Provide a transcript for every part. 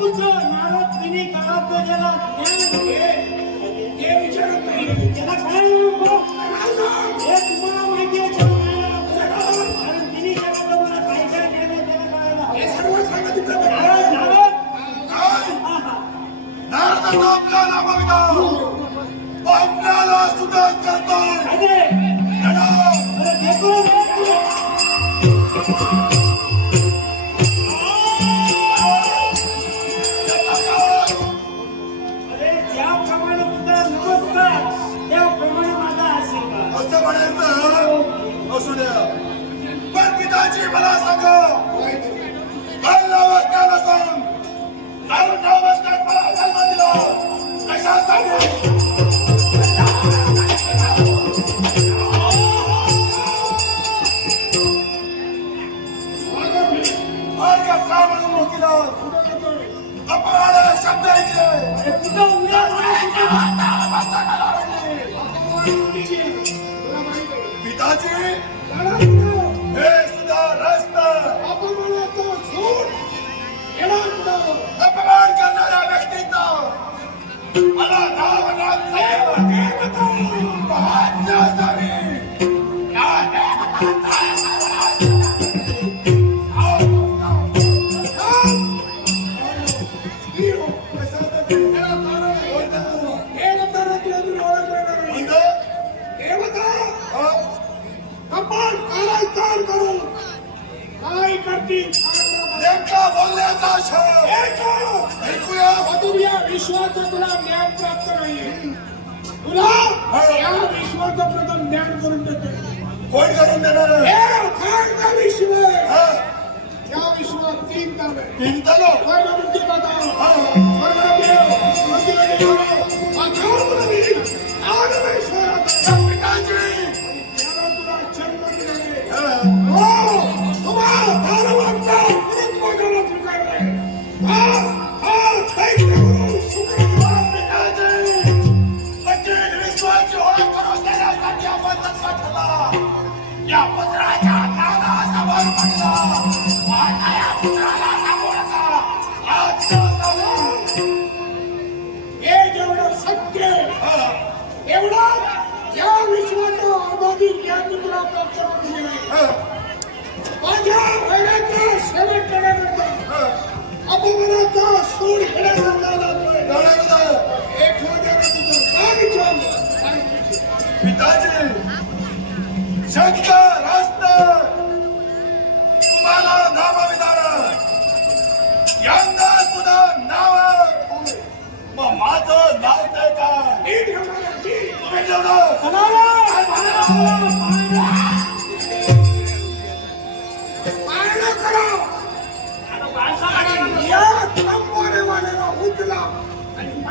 escuchar. करती नेमका बोलण्याचा शोध ऐकूया तुझ्या विश्वाचं तुला ज्ञान प्राप्त नाहीये तुला या विश्वाचं प्रथम ज्ञान करून देतो कोण करून देणार विश्व या विश्वात तीन तल तीन तल परम देवता परम देव मी तुला प्राप्त करून दिला माझ्या वैराचा शेवट करण्याकरता अपमानाचा सूड घेण्याकरता जातोय एक होण्याचा तुझं काय विचार पिताजी शक्त राष्ट्र तुम्हाला नामविदार यांना सुद्धा नाव मग माझं नाव काय का तुम्ही जेवढं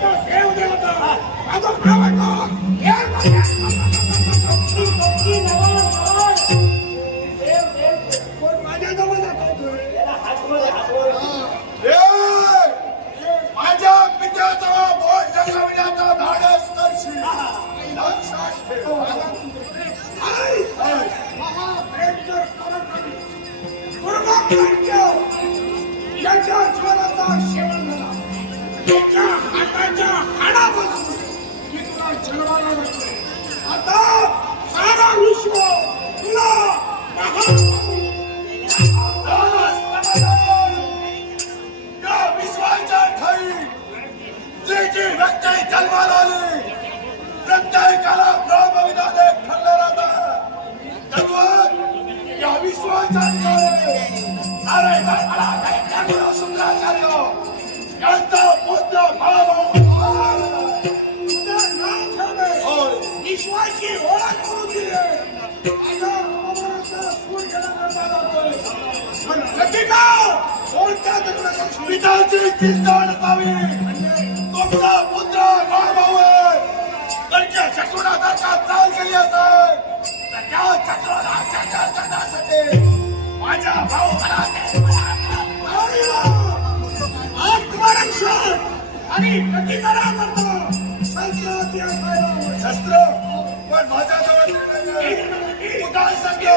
Deus, eu आता सारा विश्व तुला या विश्वाच्या ठाई जी जी व्यक्ती जन्माला आली. प्रत्येकाला ब्रह्मविधाने ठरलेला या विश्वाच्या सारे सुंदराचार्य यांचा पुत्र महाभाव पिताची चिंता नसावी तुमचा पुत्र त्यांच्या शत्रुनाथाचा त्या शत्रुनाथाच्या चाल माझ्या भाऊला आणि शस्त्र पण माझ्याजवळ उदाहरण सांगतो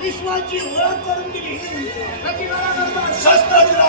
विश्वाची ओळख करून दिली. शस्त्र दिला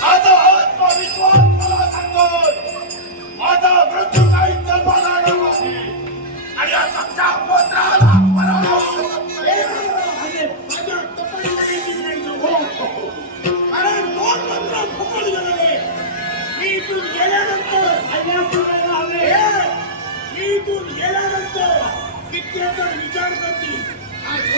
माझा हात विश्वास मला सांगतो माझा मृत्यू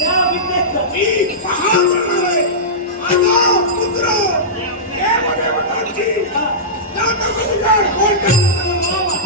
त्या विद्येचं मी पहाड करणार आहे माझा पुत्र हे मोठे मोठ्यांची कोण करणार